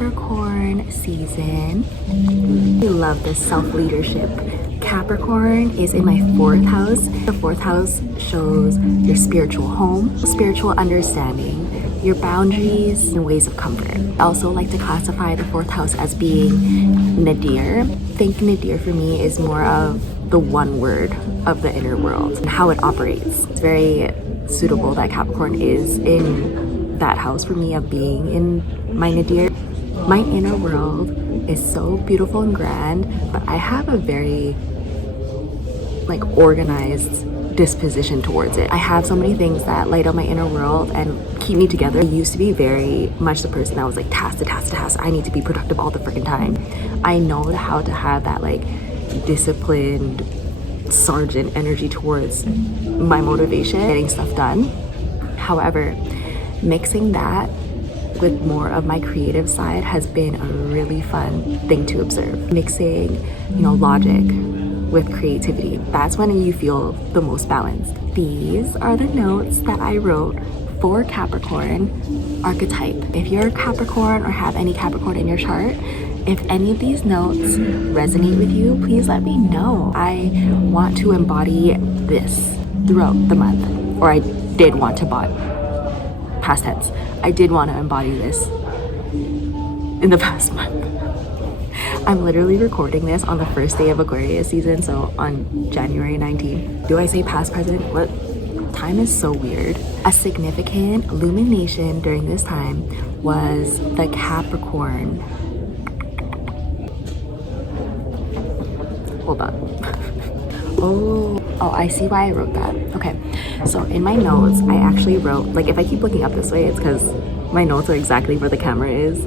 Capricorn season. I love this self-leadership. Capricorn is in my 4th house. The 4th house shows your spiritual home, spiritual understanding, your boundaries and ways of comfort. I also like to classify the 4th house as being nadir. Think nadir for me is more of the one word of the inner world and how it operates. It's very suitable that Capricorn is in that house for me of being in my nadir. My inner world is so beautiful and grand, but I have a very organized disposition towards it. I have so many things that light up my inner world and keep me together. I used to be very much the person that was like task to task to task. I need to be productive all the freaking time. I know how to have that disciplined sergeant energy towards my motivation, getting stuff done. However, mixing that with more of my creative side has been a really fun thing to observe. Mixing, logic with creativity. That's when you feel the most balanced. These are the notes that I wrote for Capricorn archetype. If you're a Capricorn or have any Capricorn in your chart, if any of these notes resonate with you, please let me know. I want to embody this throughout the month, or I did want to past tense. I did want to embody this in the past month. I'm literally recording this on the first day of Aquarius season, so on January 19th. Do I say past, present? What? Time is so weird. A significant illumination during this time was the Capricorn. Hold on. Oh, I see why I wrote that. Okay, so in my notes, I actually wrote, if I keep looking up this way, it's because my notes are exactly where the camera is.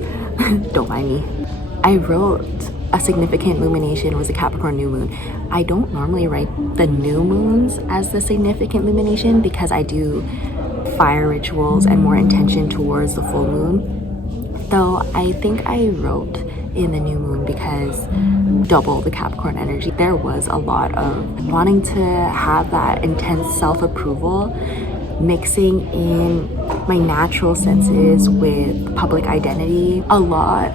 Don't mind me. I wrote a significant illumination was a Capricorn new moon. I don't normally write the new moons as the significant illumination because I do fire rituals and more intention towards the full moon. Though I think I wrote in the new moon because double the Capricorn energy. There was a lot of wanting to have that intense self-approval, mixing in my natural senses with public identity, a lot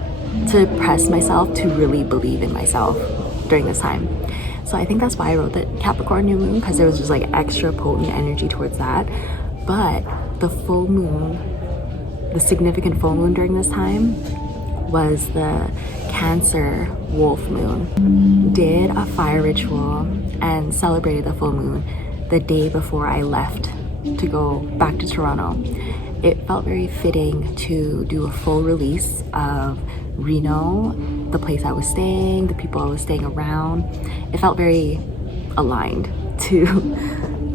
to press myself to really believe in myself during this time. So I think that's why I wrote the Capricorn new moon, because there was just extra potent energy towards that. But the full moon, the significant full moon during this time was the Cancer wolf moon. Did a fire ritual and celebrated the full moon the day before I left to go back to Toronto. It felt very fitting to do a full release of Reno, the place I was staying, the people I was staying around. It felt very aligned to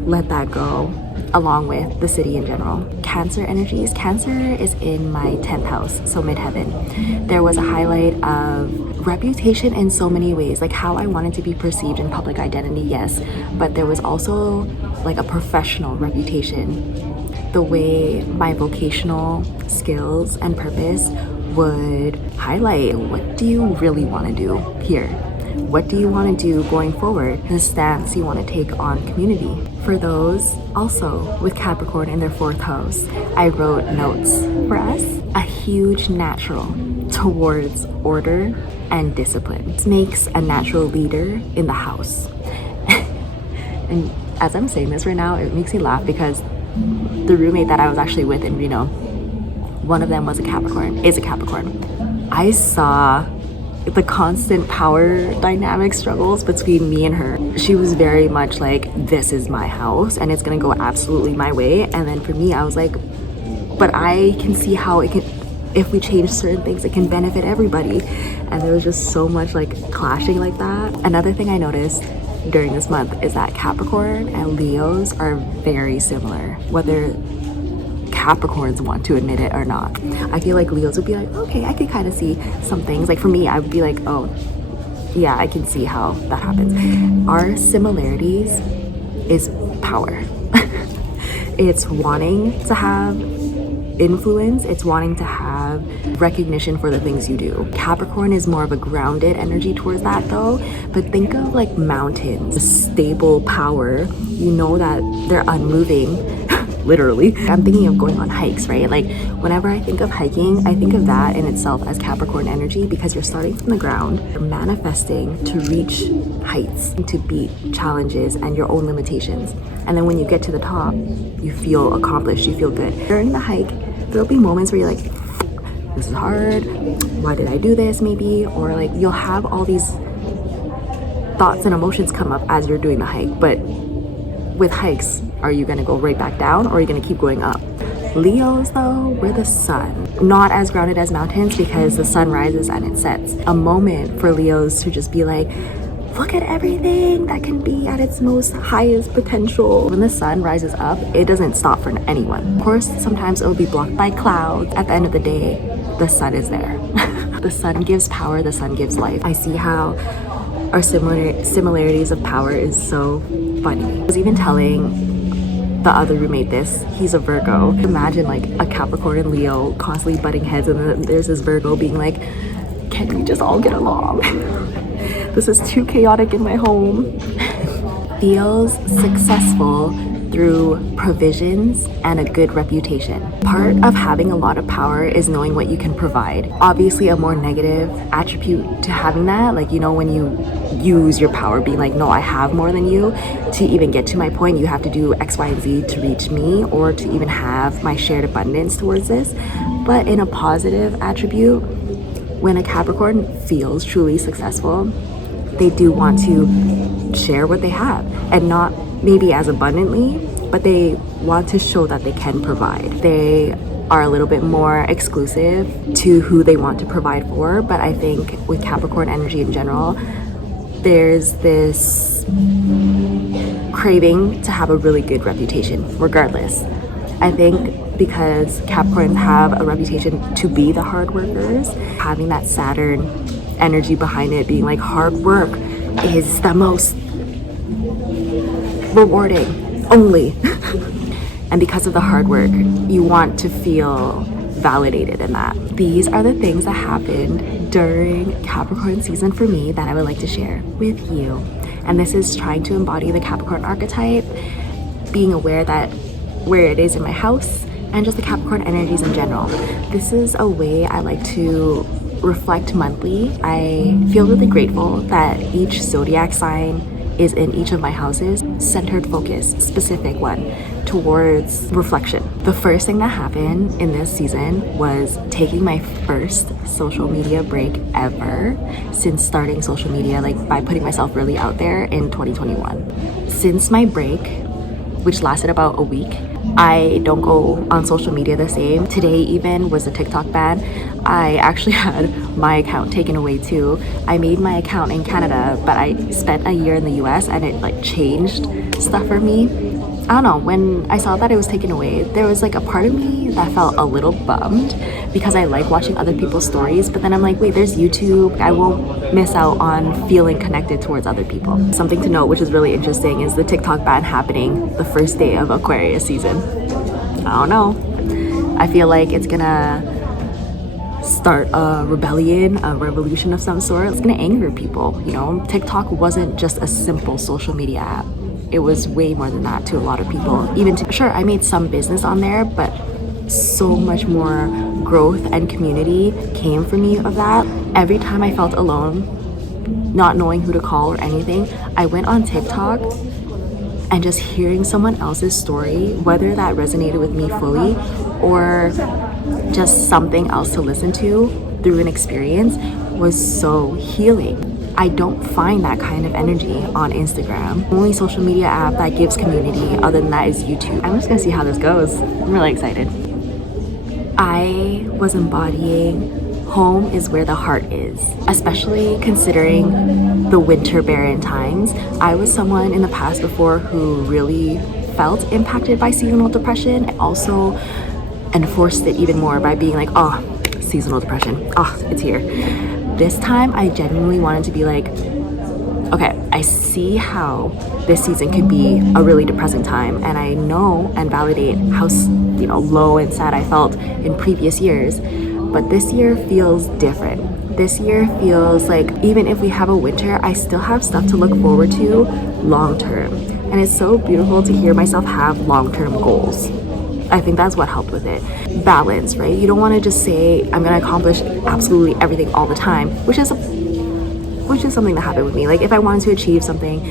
let that go, along with the city in general. Cancer energies. Cancer is in my 10th house, so midheaven. There was a highlight of reputation in so many ways, how I wanted to be perceived in public identity, yes, but there was also a professional reputation. The way my vocational skills and purpose would highlight what do you really want to do here? What do you want to do going forward? The stance you want to take on community. For those also with Capricorn in their 4th house, I wrote notes for us. A huge natural towards order and discipline. This makes a natural leader in the house. And as I'm saying this right now, it makes me laugh because the roommate that I was actually with in Reno, one of them is a Capricorn. I saw the constant power dynamic struggles between me and her. She was very much this is my house and it's gonna go absolutely my way. And then for me, I was but I can see how it can, if we change certain things, it can benefit everybody. And there was just so much clashing like that. Another thing I noticed during this month is that Capricorn and Leos are very similar, whether Capricorns want to admit it or not. I feel Leos would be okay, I can kind of see some things. For me, I would be oh, yeah, I can see how that happens. Our similarities is power. It's wanting to have influence, it's wanting to have recognition for the things you do. Capricorn is more of a grounded energy towards that though, but think of mountains, stable power, that they're unmoving. literally. I'm thinking of going on hikes, right? Like whenever I think of hiking, I think of that in itself as Capricorn energy, because you're starting from the ground, you're manifesting to reach heights, to beat challenges and your own limitations. And then when you get to the top, you feel accomplished, you feel good. During the hike, there'll be moments where you're like, this is hard, why did I do this maybe? Or like you'll have all these thoughts and emotions come up as you're doing the hike. But with hikes, are you gonna go right back down or are you gonna keep going up? Leos though, we're the sun. Not as grounded as mountains because the sun rises and it sets. A moment for Leos to just be like, look at everything that can be at its most highest potential. When the sun rises up, it doesn't stop for anyone. Of course, sometimes it will be blocked by clouds. At the end of the day, the sun is there. The sun gives power, the sun gives life. I see how our similarities of power is so funny. I was even telling the other roommate this, he's a Virgo. Imagine like a Capricorn and Leo constantly butting heads, and then there's this Virgo being like, can we just all get along? This is too chaotic in my home. Feels successful through provisions and a good reputation. Part of having a lot of power is knowing what you can provide. Obviously, a more negative attribute to having that, like, you know, when you use your power, being like, no, I have more than you. To even get to my point, you have to do X, Y, and Z to reach me, or to even have my shared abundance towards this. But in a positive attribute, when a Capricorn feels truly successful, they do want to share what they have, and not maybe as abundantly, but they want to show that they can provide. They are a little bit more exclusive to who they want to provide for, but I think with Capricorn energy in general, there's this craving to have a really good reputation regardless. I think because Capricorns have a reputation to be the hard workers, having that Saturn energy behind it, being like hard work is the most rewarding only. And because of the hard work, you want to feel validated in that. These are the things that happened during Capricorn season for me that I would like to share with you. And this is trying to embody the Capricorn archetype, being aware that where it is in my house, and just the Capricorn energies in general. This is a way I like to reflect monthly. I feel really grateful that each zodiac sign is in each of my houses, centered focus, specific one towards reflection. The first thing that happened in this season was taking my first social media break ever since starting social media, like by putting myself really out there in 2021. Since my break, which lasted about a week, I don't go on social media the same. Today even was a TikTok ban. I actually had my account taken away too. I made my account in Canada, but I spent a year in the US and it like changed stuff for me. I don't know, when I saw that it was taken away, there was like a part of me that felt a little bummed because I like watching other people's stories, but then I'm like, wait, there's YouTube. I won't miss out on feeling connected towards other people. Something to note, which is really interesting, is the TikTok ban happening the first day of Aquarius season. I don't know. I feel like it's gonna start a rebellion, a revolution of some sort. It's gonna anger people, you know? TikTok wasn't just a simple social media app. It was way more than that to a lot of people. Even to, sure, I made some business on there, but so much more growth and community came for me of that. Every time I felt alone, not knowing who to call or anything, I went on TikTok and just hearing someone else's story, whether that resonated with me fully or just something else to listen to through an experience, was so healing. I don't find that kind of energy on Instagram. The only social media app that gives community other than that is YouTube. I'm just gonna see how this goes. I'm really excited. I was embodying home is where the heart is, especially considering the winter barren times. I was someone in the past before who really felt impacted by seasonal depression. I also enforced it even more by being like, oh, seasonal depression, oh, it's here. This time I genuinely wanted to be like, okay, I see how this season could be a really depressing time, and I know and validate how, you know, low and sad I felt in previous years, but this year feels different. This year feels like even if we have a winter, I still have stuff to look forward to long term, and it's so beautiful to hear myself have long-term goals. I think that's what helped with it. Balance, right? You don't want to just say, I'm going to accomplish absolutely everything all the time, which is something that happened with me. Like if I wanted to achieve something,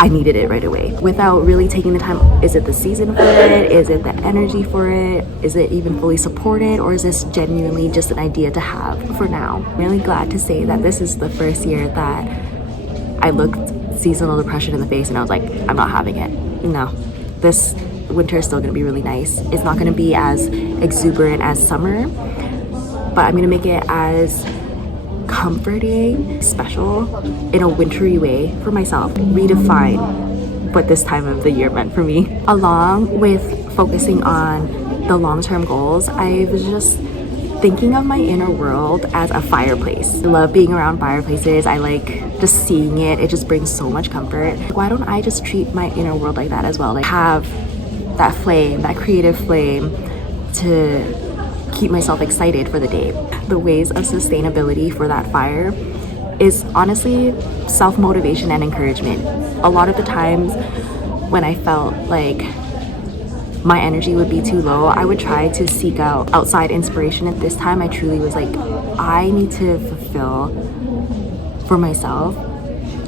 I needed it right away without really taking the time. Is it the season for it? Is it the energy for it? Is it even fully supported? Or is this genuinely just an idea to have for now? I'm really glad to say that this is the first year that I looked seasonal depression in the face and I was like, I'm not having it. No, this winter is still going to be really nice. It's not going to be as exuberant as summer, but I'm going to make it as comforting, special in a wintry way for myself. Redefine what this time of the year meant for me. Along with focusing on the long-term goals, I was just thinking of my inner world as a fireplace. I love being around fireplaces. I like just seeing it. It just brings so much comfort. Why don't I just treat my inner world like that as well? Like have that flame, that creative flame to keep myself excited for the day. The ways of sustainability for that fire is honestly self-motivation and encouragement. A lot of the times when I felt like my energy would be too low, I would try to seek out outside inspiration. At this time, I truly was like, I need to fulfill for myself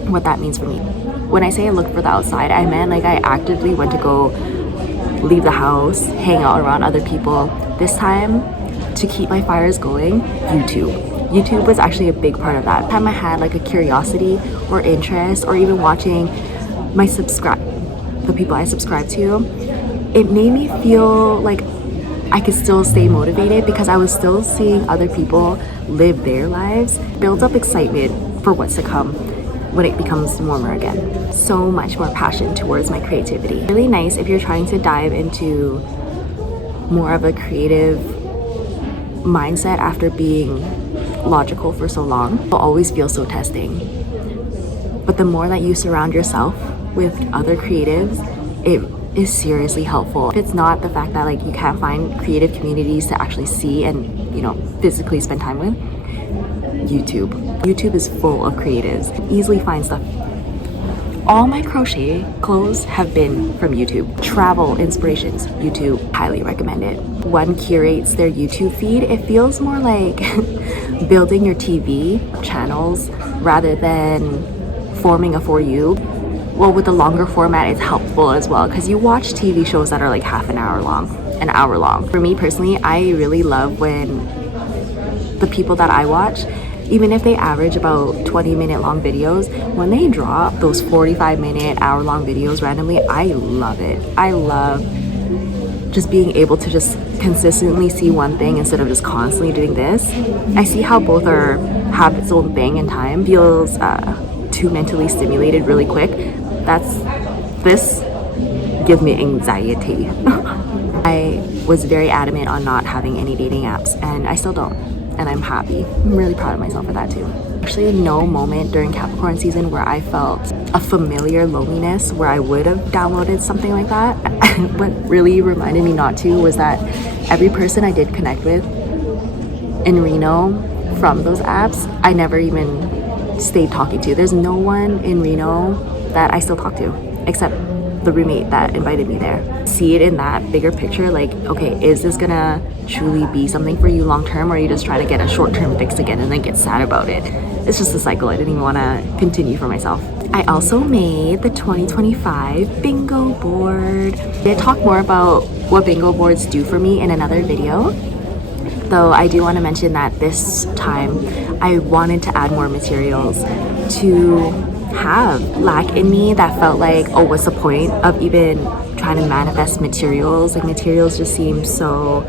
what that means for me. When I say I look for the outside, I meant like I actively went to go leave the house, hang out around other people. This time, to keep my fires going, YouTube was actually a big part of that. Time I had like a curiosity or interest or even watching the people I subscribe to, it made me feel like I could still stay motivated because I was still seeing other people live their lives, build up excitement for what's to come when it becomes warmer again. So much more passion towards my creativity. Really nice if you're trying to dive into more of a creative mindset after being logical for so long. It'll always feel so testing. But the more that you surround yourself with other creatives, it is seriously helpful. If it's not the fact that like you can't find creative communities to actually see and, you know, physically spend time with, YouTube is full of creatives. Easily find stuff. All my crochet clothes have been from YouTube. Travel inspirations, YouTube, highly recommend it. One curates their YouTube feed. It feels more like building your TV channels rather than forming a For You. Well, with the longer format, it's helpful as well because you watch TV shows that are like half an hour long. For me personally, I really love when the people that I watch, even if they average about 20-minute long videos, when they drop those 45-minute, hour-long videos randomly, I love it. I love just being able to just consistently see one thing instead of just constantly doing this. I see how both have its own thing in time. Feels too mentally stimulated really quick. This gives me anxiety. I was very adamant on not having any dating apps, and I still don't. And I'm happy. I'm really proud of myself for that too. Actually, no moment during Capricorn season where I felt a familiar loneliness where I would have downloaded something like that. What really reminded me not to was that every person I did connect with in Reno from those apps, I never even stayed talking to. There's no one in Reno that I still talk to except the roommate that invited me there. See it in that bigger picture, like, okay, is this gonna truly be something for you long term, or are you just trying to get a short-term fix again and then get sad about it? It's just a cycle I didn't even want to continue for myself. I also made the 2025 bingo board. I'll talk more about what bingo boards do for me in another video, though I do want to mention that this time I wanted to add more materials to have lack in me that felt like, oh, what's the point of even trying to manifest materials? Like, materials just seem so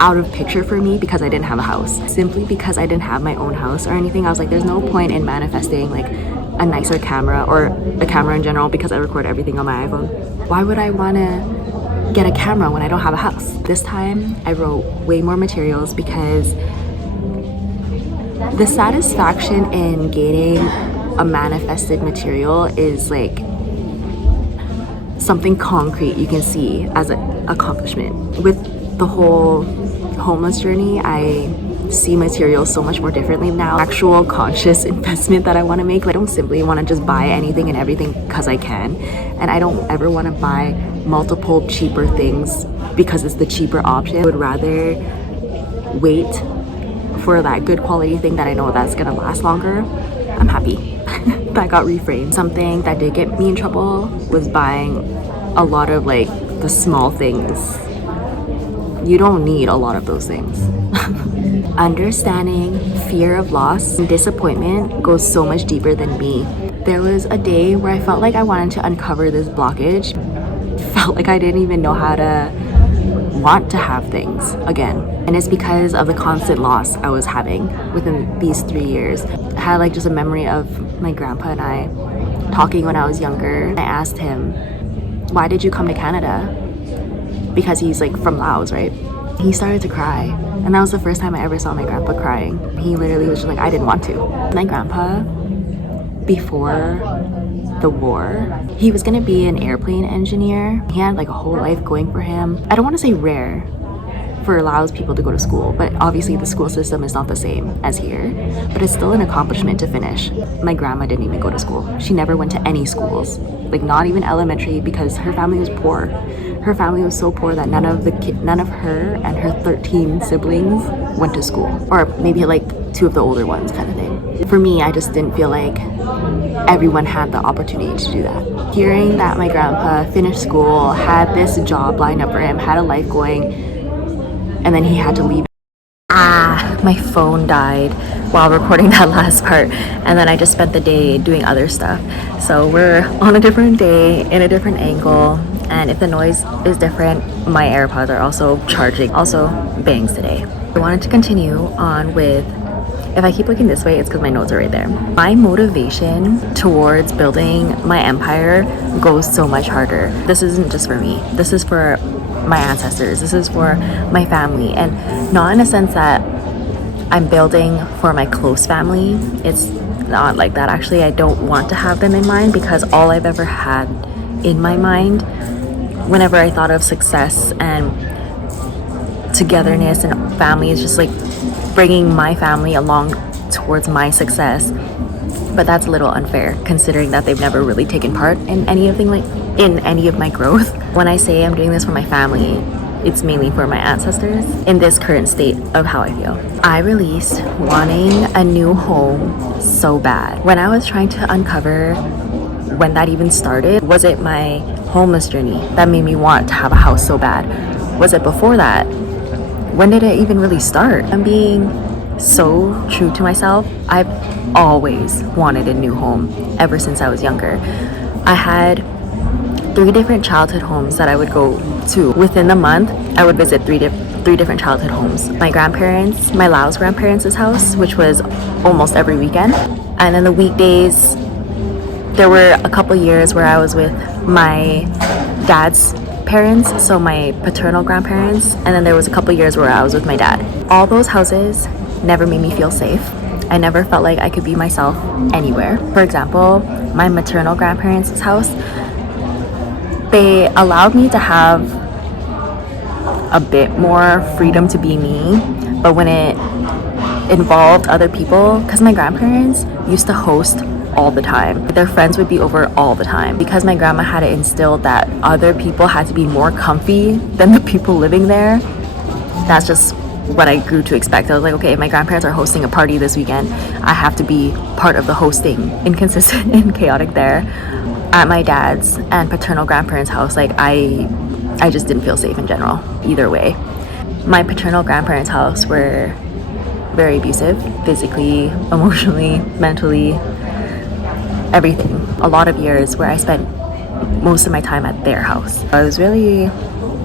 out of picture for me because I didn't have a house. Simply because I didn't have my own house or anything, I was like, there's no point in manifesting like a nicer camera or a camera in general because I record everything on my iPhone. Why would I want to get a camera when I don't have a house? This time I wrote way more materials because the satisfaction in getting a manifested material is like something concrete you can see as an accomplishment. With the whole homeless journey, I see materials so much more differently now. Actual conscious investment that I want to make. Like, I don't simply want to just buy anything and everything because I can, and I don't ever want to buy multiple cheaper things because it's the cheaper option. I would rather wait for that good quality thing that I know that's gonna last longer. I'm happy that got reframed. Something that did get me in trouble was buying a lot of like the small things. You don't need a lot of those things. Understanding fear of loss and disappointment goes so much deeper than me. There was a day where I felt like I wanted to uncover this blockage. Felt like I didn't even know how to want to have things again. And it's because of the constant loss I was having within these 3 years. I had like just a memory of my grandpa and I talking when I was younger. I asked him, why did you come to Canada? Because he's like from Laos, right? He started to cry, and that was the first time I ever saw my grandpa crying. He literally was just like, I didn't want to. My grandpa, before the war, he was gonna be an airplane engineer. He had like a whole life going for him. I don't want to say rare for Laos people to go to school, but obviously the school system is not the same as here, but it's still an accomplishment to finish. My grandma didn't even go to school. She never went to any schools, like not even elementary, because her family was poor. Her family was so poor that none of her and her 13 siblings went to school, or maybe like 2 of the older ones kind of thing. For me, I just didn't feel like everyone had the opportunity to do that. Hearing that my grandpa finished school, had this job lined up for him, had a life going, and then he had to leave. My phone died while recording that last part, and then I just spent the day doing other stuff. So we're on a different day, in a different angle, and if the noise is different, my AirPods are also charging. Also bangs today. I wanted to continue on with, if I keep looking this way, it's because my notes are right there. My motivation towards building my empire goes so much harder. This isn't just for me. This is for my ancestors. This is for my family, and not in a sense that I'm building for my close family. It's not like that. Actually, I don't want to have them in mind, because all I've ever had in my mind whenever I thought of success and togetherness and family is just like bringing my family along towards my success. But that's a little unfair considering that they've never really taken part in anything like in any of my growth. When I say I'm doing this for my family, it's mainly for my ancestors in this current state of how I feel. I released wanting a new home so bad. When I was trying to uncover when that even started, was it my homeless journey that made me want to have a house so bad? Was it before that? When did it even really start? I'm being so true to myself. I've always wanted a new home ever since I was younger. I had 3 different childhood homes that I would go to. Within the month, I would visit three different childhood homes. My grandparents, my Laos grandparents' house, which was almost every weekend. And then the weekdays, there were a couple years where I was with my dad's parents, so my paternal grandparents, and then there was a couple years where I was with my dad. All those houses never made me feel safe. I never felt like I could be myself anywhere. For example, my maternal grandparents' house, they allowed me to have a bit more freedom to be me, but when it involved other people, because my grandparents used to host all the time. Their friends would be over all the time. Because my grandma had it instilled that other people had to be more comfy than the people living there, that's just what I grew to expect. I was like, okay, if my grandparents are hosting a party this weekend, I have to be part of the hosting. Inconsistent and chaotic there. At my dad's and paternal grandparents' house, like I just didn't feel safe in general, either way. My paternal grandparents' house were very abusive, physically, emotionally, mentally, everything. A lot of years where I spent most of my time at their house. It was really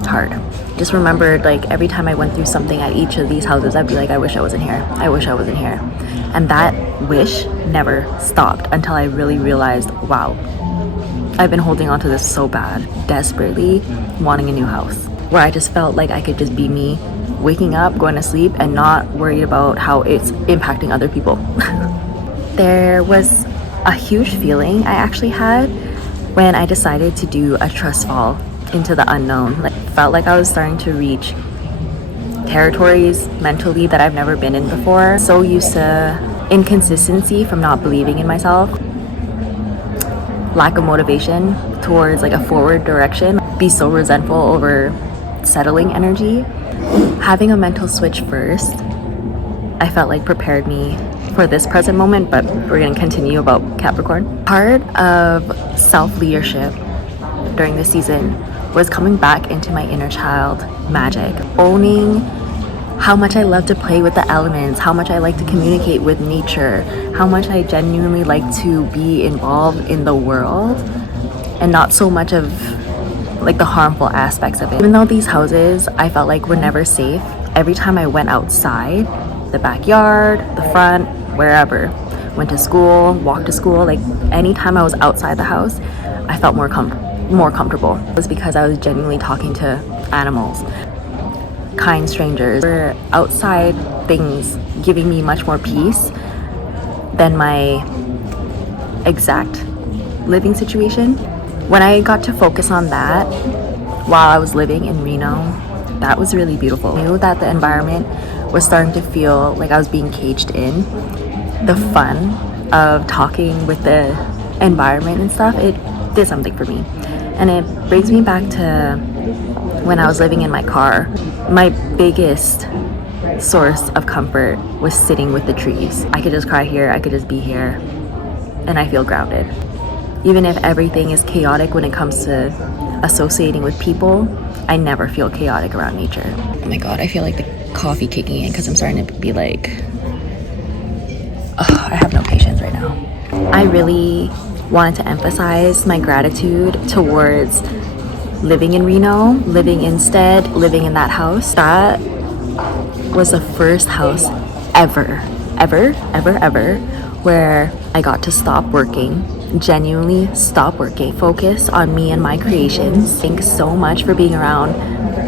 hard. Just remembered, like, every time I went through something at each of these houses, I'd be like, I wish I wasn't here. I wish I wasn't here. And that wish never stopped until I really realized, wow, I've been holding on to this so bad, desperately wanting a new house where I just felt like I could just be me, waking up, going to sleep, and not worried about how it's impacting other people. There was a huge feeling I actually had when I decided to do a trust fall into the unknown. Like, felt like I was starting to reach territories mentally that I've never been in before. So used to inconsistency from not believing in myself, lack of motivation towards like a forward direction, be so resentful over settling energy. Having a mental switch first, I felt like prepared me for this present moment, but we're going to continue about Capricorn. Part of self-leadership during this season was coming back into my inner child magic, owning how much I love to play with the elements, how much I like to communicate with nature, how much I genuinely like to be involved in the world, and not so much of like the harmful aspects of it. Even though these houses I felt like were never safe, every time I went outside, the backyard, the front, wherever, went to school, walked to school, like anytime I was outside the house, I felt more comfortable. It was because I was genuinely talking to animals, kind strangers, or outside things giving me much more peace than my exact living situation. When I got to focus on that while I was living in Reno, that was really beautiful. I knew that the environment was starting to feel like I was being caged in. The fun of talking with the environment and stuff, it did something for me. And it brings me back to when I was living in my car. My biggest source of comfort was sitting with the trees. I could just cry here, I could just be here, and I feel grounded. Even if everything is chaotic when it comes to associating with people, I never feel chaotic around nature. Oh my god, I feel like the coffee kicking in because I'm starting to be like, I have no patience right now. I really wanted to emphasize my gratitude towards living in Reno, living instead, living in that house. That was the first house ever where I got to stop working, genuinely stop working, focus on me and my creations. Thanks so much for being around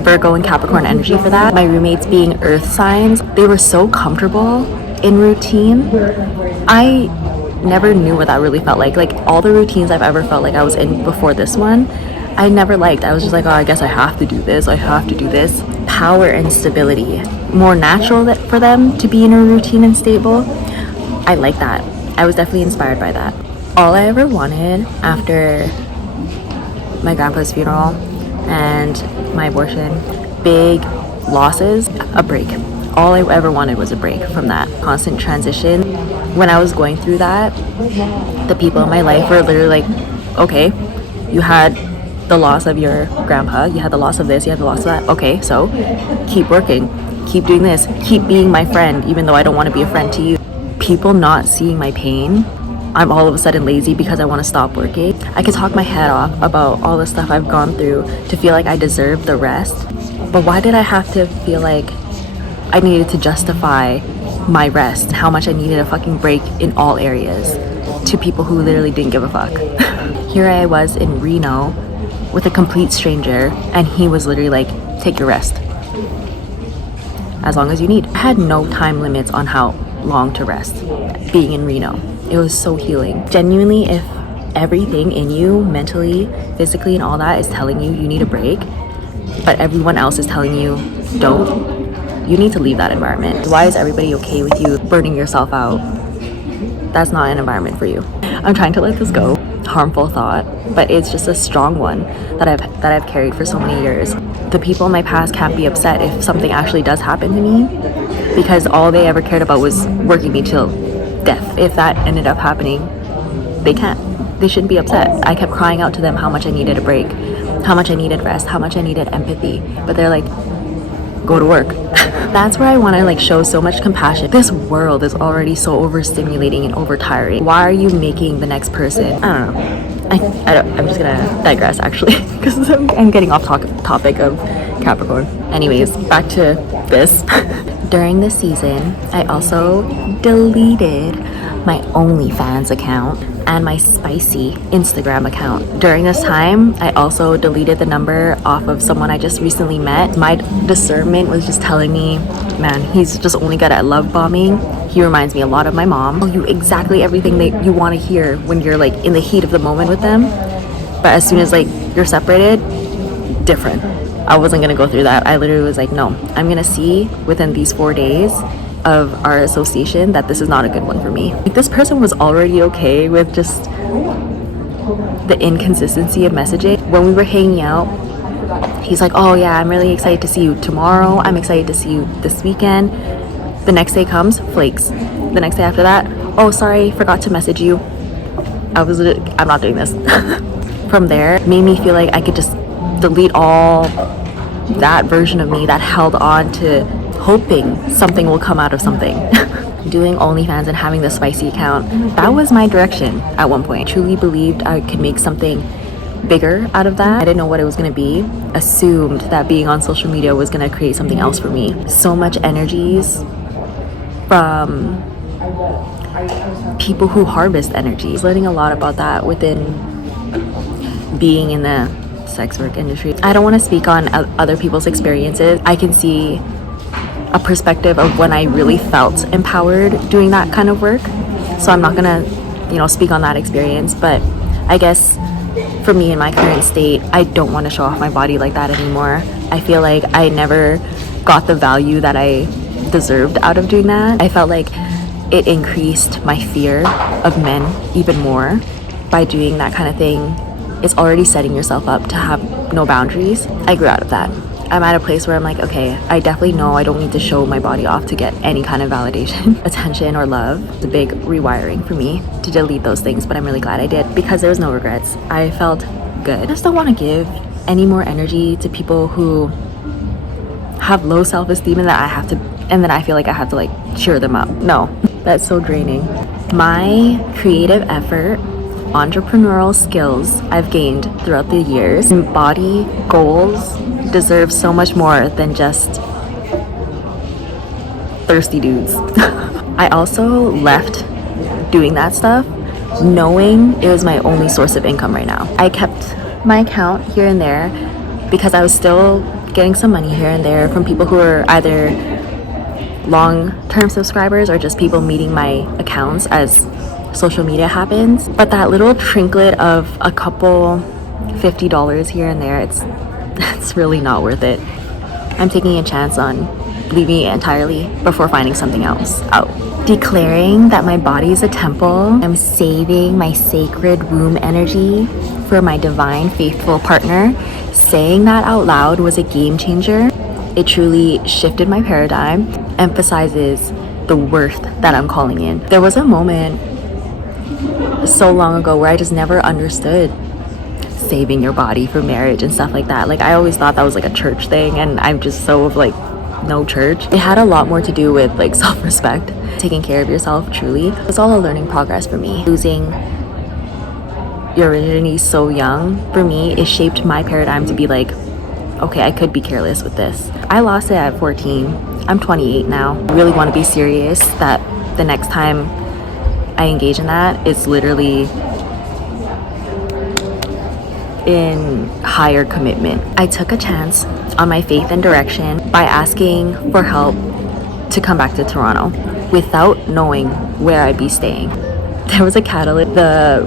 Virgo and Capricorn energy for that. My roommates being earth signs, they were so comfortable in routine. I never knew what that really felt like. Like all the routines I've ever felt like I was in before this one, I never liked. I was just like, oh, I guess I have to do this. I have to do this. Power and stability. More natural for them to be in a routine and stable. I like that. I was definitely inspired by that. All I ever wanted after my grandpa's funeral and my abortion, big losses, a break. All I ever wanted was a break from that constant transition. When I was going through that, the people in my life were literally like, okay, you had the loss of your grandpa, you had the loss of this, you had the loss of that. Okay, so keep working, keep doing this, keep being my friend, even though I don't want to be a friend to you. People not seeing my pain, I'm all of a sudden lazy because I want to stop working. I could talk my head off about all the stuff I've gone through to feel like I deserve the rest. But why did I have to feel like I needed to justify my rest, how much I needed a fucking break in all areas to people who literally didn't give a fuck? Here I was in Reno with a complete stranger, and he was literally like, take your rest as long as you need. I had no time limits on how long to rest being in Reno. It was so healing. Genuinely, if everything in you, mentally, physically, and all that is telling you you need a break, but everyone else is telling you don't, you need to leave that environment. Why is everybody okay with you burning yourself out? That's not an environment for you. I'm trying to let this go. Harmful thought, but it's just a strong one that I've carried for so many years. The people in my past can't be upset if something actually does happen to me, because all they ever cared about was working me till death. If that ended up happening, they shouldn't be upset. I kept crying out to them how much I needed a break, how much I needed rest, how much I needed empathy, but they're like, go to work. That's where I want to show so much compassion. This world is already so overstimulating and overtiring. Why are you making the next person? I don't know. I'm just gonna digress actually, because I'm getting off topic of Capricorn. Anyways, back to this. During this season, I also deleted my OnlyFans account and my spicy Instagram account. During this time, I also deleted the number off of someone I just recently met. My discernment was just telling me, man, he's just only good at love bombing. He reminds me a lot of my mom. Tell you exactly everything that you want to hear when you're in the heat of the moment with them. But as soon as you're separated, different. I wasn't gonna go through that. I literally was like, no, I'm gonna see within these 4 days of our association that this is not a good one for me. Like, this person was already okay with just the inconsistency of messaging. When we were hanging out, he's like, oh yeah, I'm really excited to see you tomorrow. I'm excited to see you this weekend. The next day comes, flakes. The next day after that, oh sorry, forgot to message you. I'm not doing this. From there, it made me feel like I could just delete all that version of me that held on to hoping something will come out of something. Doing OnlyFans and having the spicy account, that was my direction at one point. I truly believed I could make something bigger out of that. I didn't know what it was going to be. Assumed that being on social media was going to create something else for me. So much energies from people who harvest energies. Learning a lot about that within being in the sex work industry. I don't want to speak on other people's experiences. I can see a perspective of when I really felt empowered doing that kind of work. So I'm not gonna, speak on that experience, but I guess for me in my current state, I don't want to show off my body like that anymore. I feel like I never got the value that I deserved out of doing that. I felt like it increased my fear of men even more. By doing that kind of thing, it's already setting yourself up to have no boundaries. I grew out of that. I'm at a place where I'm like, okay, I definitely know I don't need to show my body off to get any kind of validation, attention, or love. It's a big rewiring for me to delete those things, but I'm really glad I did because there was no regrets. I felt good. I just don't want to give any more energy to people who have low self-esteem and then I feel like I have to cheer them up. No, that's so draining. My creative effort, entrepreneurial skills I've gained throughout the years, and body goals deserve so much more than just thirsty dudes. I also left doing that stuff knowing it was my only source of income right now. I kept my account here and there because I was still getting some money here and there from people who are either long-term subscribers or just people meeting my accounts as social media happens. But that little trinklet of a couple $50 here and there, it's really not worth it. I'm taking a chance on leaving it entirely before finding something else out. Declaring that my body is a temple. I'm saving my sacred womb energy for my divine faithful partner. Saying that out loud was a game changer. It truly shifted my paradigm, emphasizes the worth that I'm calling in. There was a moment so long ago where I just never understood saving your body for marriage and stuff like that. I always thought that was a church thing, and I'm just so of no church. It had a lot more to do with self-respect, taking care of yourself truly. It's all a learning progress for me. Losing your virginity so young for me, it shaped my paradigm to be okay, I could be careless with this. I lost it at 14. I'm 28 now. I really want to be serious that the next time I engage in that, it's literally in higher commitment. I took a chance on my faith and direction by asking for help to come back to Toronto without knowing where I'd be staying. There was a catalyst. The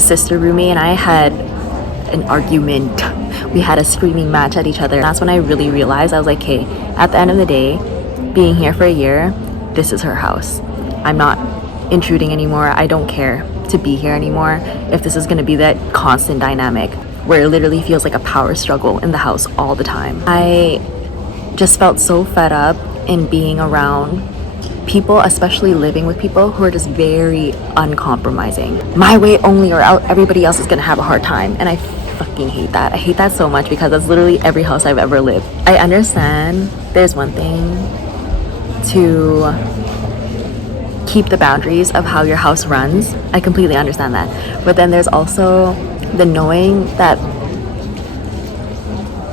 sister roommate and I had an argument. We had a screaming match at each other. And that's when I really realized, I was like, hey, at the end of the day, being here for a year, this is her house. I'm not intruding anymore. I don't care to be here anymore if this is going to be that constant dynamic where it literally feels like a power struggle in the house all the time. I just felt so fed up in being around people, especially living with people who are just very uncompromising. My way only, or everybody else is going to have a hard time. And I fucking hate that. I hate that so much because that's literally every house I've ever lived. I understand there's one thing to keep the boundaries of how your house runs. I completely understand that. But then there's also the knowing that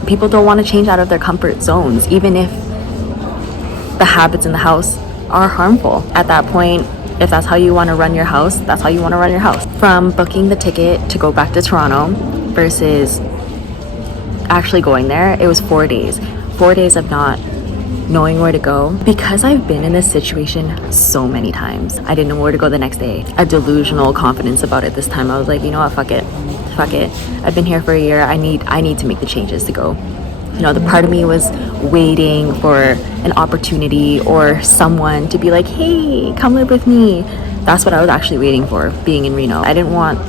people don't want to change out of their comfort zones, even if the habits in the house are harmful. At that point, if that's how you want to run your house, that's how you want to run your house. From booking the ticket to go back to Toronto versus actually going there, it was 4 days. 4 days of not knowing where to go. Because I've been in this situation so many times, I didn't know where to go the next day. A delusional confidence about it this time. I was like, you know what, fuck it. fuck it. I've been here for a year. I need to make the changes to go. You know, the part of me was waiting for an opportunity or someone to be like, hey, come live with me. That's what I was actually waiting for, being in Reno. I didn't want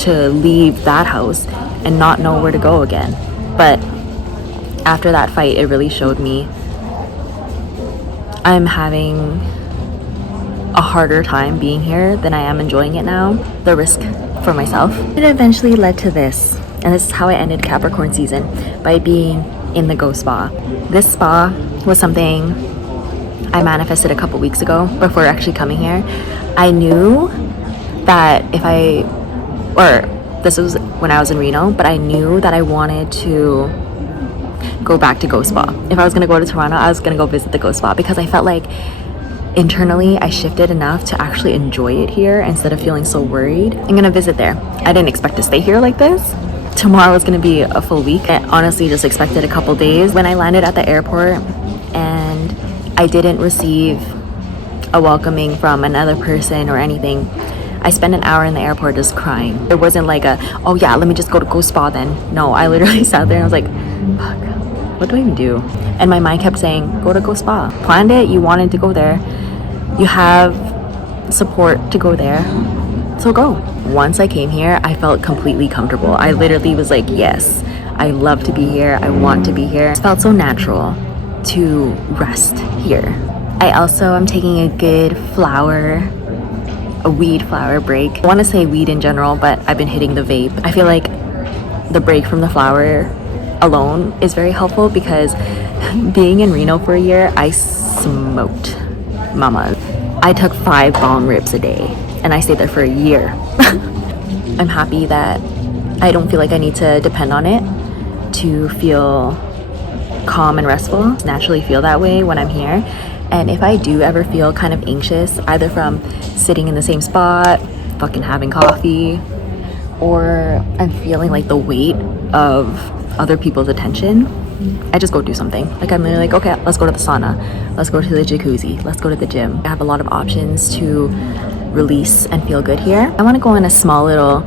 to leave that house and not know where to go again. But after that fight, it really showed me I'm having a harder time being here than I am enjoying it now. The risk for myself. It eventually led to this, and this is how I ended Capricorn season, by being in the Go Spa. This spa was something I manifested a couple weeks ago before actually coming here. I knew that this was when I was in Reno, but I knew that I wanted to go back to Go Spa. If I was gonna go to Toronto, I was gonna go visit the Go Spa because I felt like internally I shifted enough to actually enjoy it here instead of feeling so worried. I'm gonna visit there. I didn't expect to stay here like this. Tomorrow is gonna be a full week. I honestly just expected a couple days. When I landed at the airport and I didn't receive a welcoming from another person or anything, I spent an hour in the airport just crying. There wasn't like oh yeah, let me just go to Go Spa then. No, I literally sat there and I was like, fuck, what do I even do? And my mind kept saying, go to Go Spa. Planned it, you wanted to go there. You have support to go there, so go. Once I came here, I felt completely comfortable. I literally was like, yes, I love to be here. I want to be here. It felt so natural to rest here. I also am taking a good weed flower break. I want to say weed in general, but I've been hitting the vape. I feel like the break from the flower alone is very helpful because being in Reno for a year, I smoked mama. I took 5 bong rips a day and I stayed there for a year. I'm happy that I don't feel like I need to depend on it to feel calm and restful. I naturally feel that way when I'm here. And if I do ever feel kind of anxious, either from sitting in the same spot, fucking having coffee, or I'm feeling like the weight of other people's attention, I just go do something. Like I'm like, okay, let's go to the sauna, let's go to the jacuzzi, let's go to the gym. I have a lot of options to release and feel good here. I want to go on a small little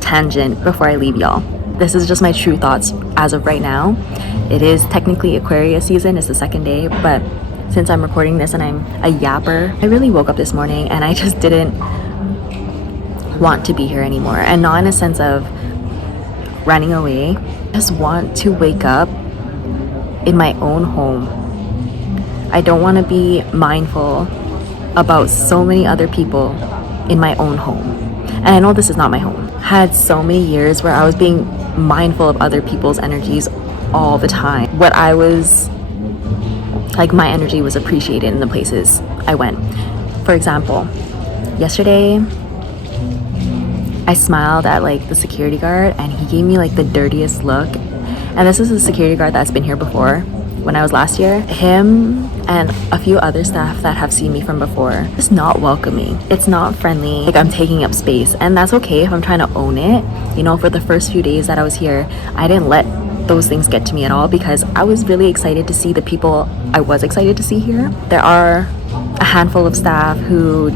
tangent before I leave y'all. This is just my true thoughts as of right now. It is technically Aquarius season, it's the second day, but since I'm recording this and I'm a yapper, I really woke up this morning and I just didn't want to be here anymore. And not in a sense of running away. I just want to wake up in my own home. I don't want to be mindful about so many other people in my own home. And I know this is not my home. I had so many years where I was being mindful of other people's energies all the time. What I was like, my energy was appreciated in the places I went. For example, yesterday I smiled at like the security guard and he gave me like the dirtiest look. And this is a security guard that's been here before when I was last year. Him and a few other staff that have seen me from before. It's not welcoming. It's not friendly. Like I'm taking up space, and that's okay if I'm trying to own it. You know, for the first few days that I was here, I didn't let those things get to me at all because I was really excited to see the people I was excited to see here. There are a handful of staff who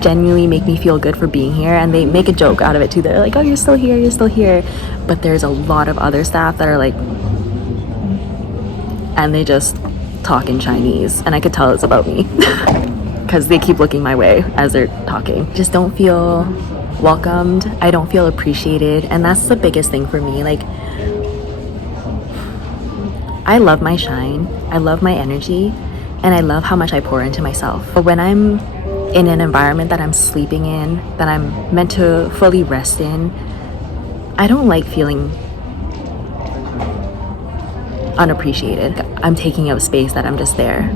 genuinely make me feel good for being here, and they make a joke out of it too. They're like, oh, you're still here. But there's a lot of other staff that are like, and they just talk in Chinese, and I could tell it's about me because they keep looking my way as they're talking. Just don't feel welcomed. I don't feel appreciated, and that's the biggest thing for me. Like, I love my shine, I love my energy, and I love how much I pour into myself. But when I'm in an environment that I'm sleeping in, that I'm meant to fully rest in, I don't like feeling unappreciated. I'm taking up space that I'm just there.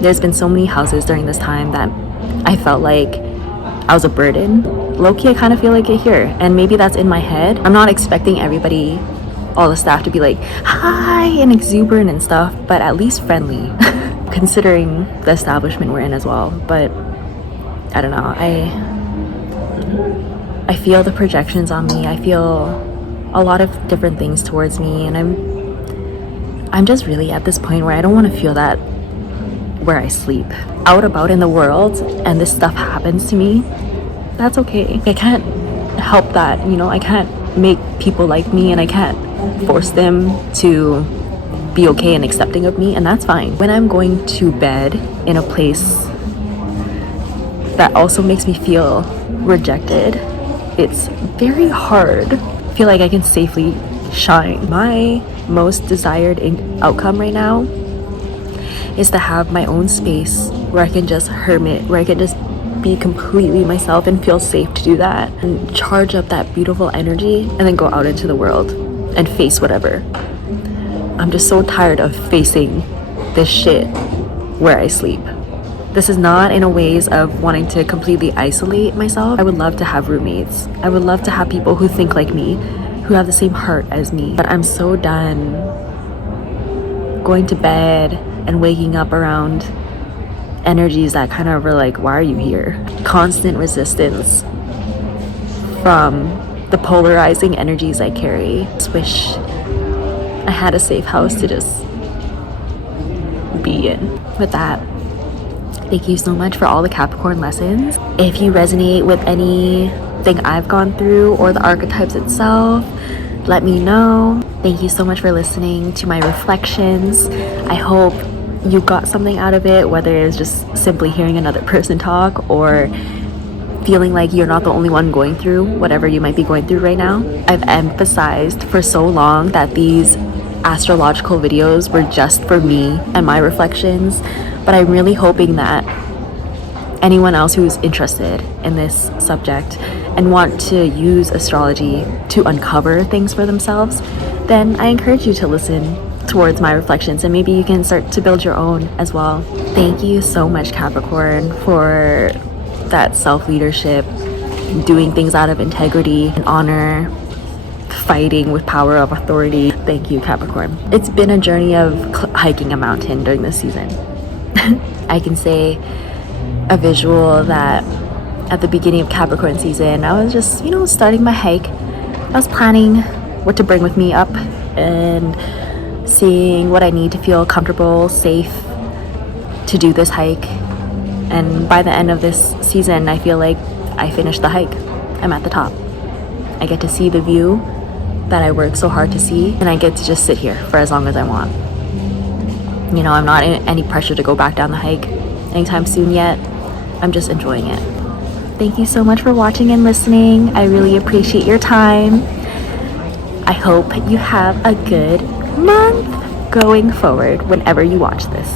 There's been so many houses during this time that I felt like I was a burden. Low-key, I kind of feel like it here, and maybe that's in my head. I'm not expecting everybody, all the staff, to be like hi and exuberant and stuff, but at least friendly considering the establishment we're in as well. But I don't know, I feel the projections on me. I feel a lot of different things towards me, and I'm just really at this point where I don't want to feel that where I sleep. Out about in the world and this stuff happens to me, that's okay. I can't help that, you know, I can't make people like me, and I can't force them to be okay and accepting of me, and that's fine. When I'm going to bed in a place that also makes me feel rejected, it's very hard. I feel like I can safely shine. My most desired outcome right now is to have my own space where I can just hermit, where I can just be completely myself and feel safe to do that, and charge up that beautiful energy, and then go out into the world and face whatever. I'm just so tired of facing this shit where I sleep. This is not in a ways of wanting to completely isolate myself. I would love to have roommates. I would love to have people who think like me, who have the same heart as me. But I'm so done going to bed and waking up around energies that kind of are like, why are you here? Constant resistance from the polarizing energies I carry. I just wish I had a safe house to just be in. With that, thank you so much for all the Capricorn lessons. If you resonate with anything I've gone through or the archetypes itself, let me know. Thank you so much for listening to my reflections. I hope you got something out of it, whether it's just simply hearing another person talk or feeling like you're not the only one going through whatever you might be going through right now. I've emphasized for so long that these astrological videos were just for me and my reflections, but I'm really hoping that anyone else who's interested in this subject and want to use astrology to uncover things for themselves, then I encourage you to listen towards my reflections, and maybe you can start to build your own as well. Thank you so much, Capricorn, for that self-leadership, doing things out of integrity and honor, fighting with power of authority. Thank you, Capricorn. It's been a journey of hiking a mountain during this season. I can say a visual that at the beginning of Capricorn season, I was just, starting my hike. I was planning what to bring with me up and seeing what I need to feel comfortable, safe to do this hike. And by the end of this season, I feel like I finished the hike. I'm at the top. I get to see the view that I work so hard to see, and I get to just sit here for as long as I want. I'm not in any pressure to go back down the hike anytime soon yet. I'm just enjoying it. Thank you so much for watching and listening. I really appreciate your time. I hope you have a good month going forward whenever you watch this.